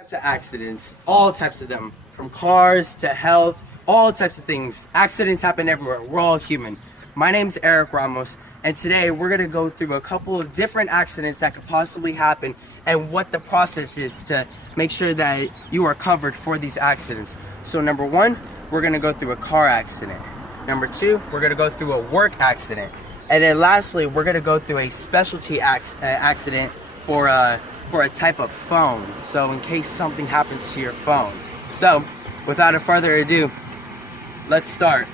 Types of accidents, all types of them, from cars to health, all types of things. Accidents happen everywhere. We're all human. My name's Erik Ramos, and today we're going to go through a couple of different accidents that could possibly happen and what the process is to make sure that you are covered for these accidents. So number one, we're going to go through a car accident. Number two, we're going to go through a work accident. And then lastly, we're going to go through a specialty accident for a type of phone, so in case something happens to your phone. So without a further ado, let's start.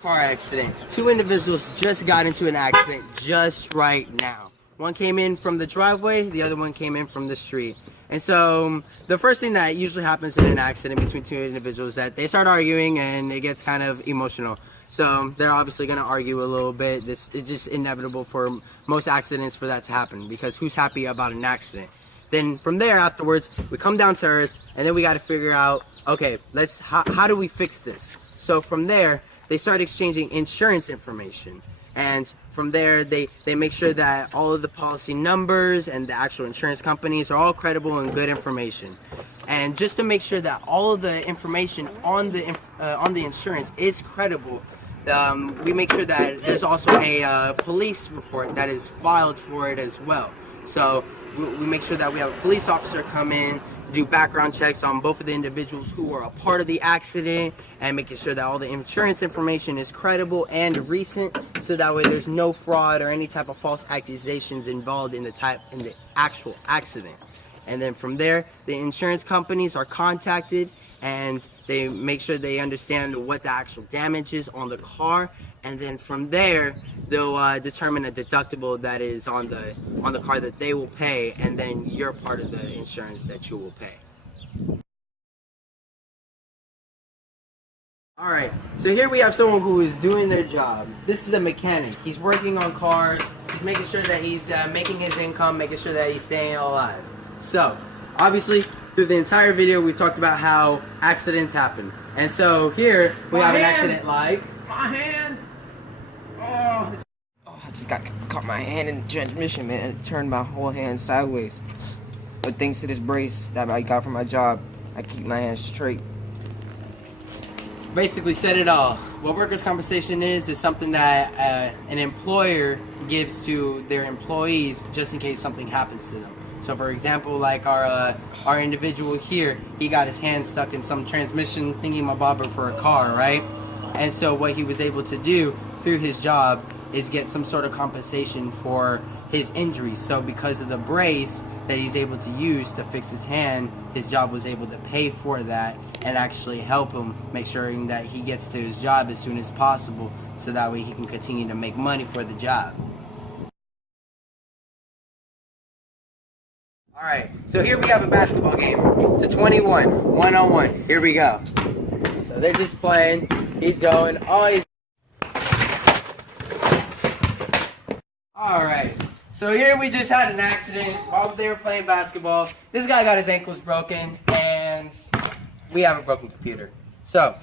Car accident. Two individuals just got into an accident just right now. One came in from the driveway, the other one came in from the street. And so the first thing that usually happens in an accident between two individuals is that they start arguing and it gets kind of emotional. So they're obviously going to argue a little bit. This is just inevitable for most accidents for that to happen, because who's happy about an accident? Then from there afterwards, we come down to earth, and then we got to figure out, okay, how do we fix this? So from there, they start exchanging insurance information. And from there, they make sure that all of the policy numbers and the actual insurance companies are all credible and good information. And just to make sure that all of the information on the insurance is credible, we make sure that there's also a police report that is filed for it as well. So we make sure that we have a police officer come in, do background checks on both of the individuals who are a part of the accident, and making sure that all the insurance information is credible and recent, so that way there's no fraud or any type of false accusations involved in the actual accident. And then from there, the insurance companies are contacted and they make sure they understand what the actual damage is on the car. And then from there, they'll determine a deductible that is on the car that they will pay, and then you're part of the insurance that you will pay. All right, so here we have someone who is doing their job. This is a mechanic. He's working on cars. He's making sure that he's making his income, making sure that he's staying alive. So, obviously, through the entire video, we've talked about how accidents happen. And so here, we have an accident like... My hand! Oh, I just caught my hand in the transmission, man. It turned my whole hand sideways. But thanks to this brace that I got from my job, I keep my hand straight. Basically said it all. What workers' compensation is something that an employer gives to their employees just in case something happens to them. So for example, like our individual here, he got his hand stuck in some transmission thingy-mabobber for a car, right? And so what he was able to do through his job is get some sort of compensation for his injuries. So because of the brace that he's able to use to fix his hand, his job was able to pay for that and actually help him make sure that he gets to his job as soon as possible, so that way he can continue to make money for the job. Alright, so here we have a basketball game. It's a 21, one-on-one. Here we go. So they're just playing. He's going. Alright, so here we just had an accident while they were playing basketball. This guy got his ankles broken, and we have a broken computer. So,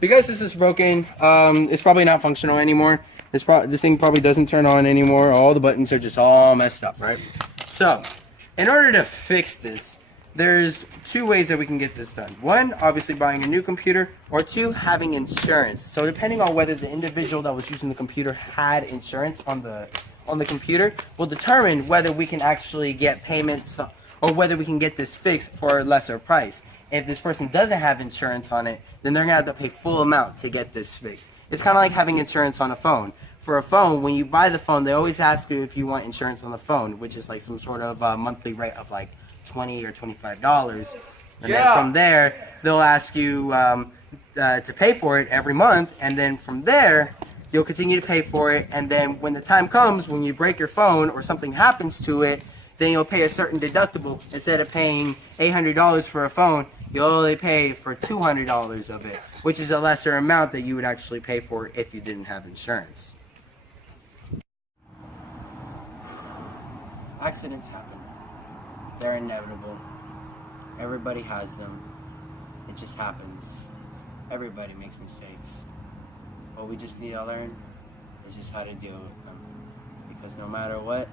because this is broken, it's probably not functional anymore. This thing probably doesn't turn on anymore. All the buttons are just all messed up, right? So, in order to fix this, there's two ways that we can get this done. One, obviously buying a new computer, or two, having insurance. So depending on whether the individual that was using the computer had insurance on the computer will determine whether we can actually get payments or whether we can get this fixed for a lesser price. If this person doesn't have insurance on it, then they're gonna have to pay full amount to get this fixed. It's kind of like having insurance on a phone. For a phone, when you buy the phone, they always ask you if you want insurance on the phone, which is like some sort of monthly rate of like $20 or $25. And then from there, they'll ask you to pay for it every month, and then from there, you'll continue to pay for it, and then when the time comes, when you break your phone or something happens to it, then you'll pay a certain deductible. Instead of paying $800 for a phone, you'll only pay for $200 of it, which is a lesser amount that you would actually pay for if you didn't have insurance. Accidents happen. They're inevitable. Everybody has them. It just happens. Everybody makes mistakes. What we just need to learn is just how to deal with them. Because no matter what,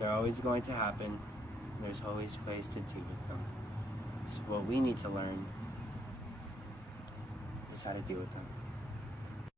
They're always going to happen. There's always ways to deal with them. So what we need to learn is how to deal with them.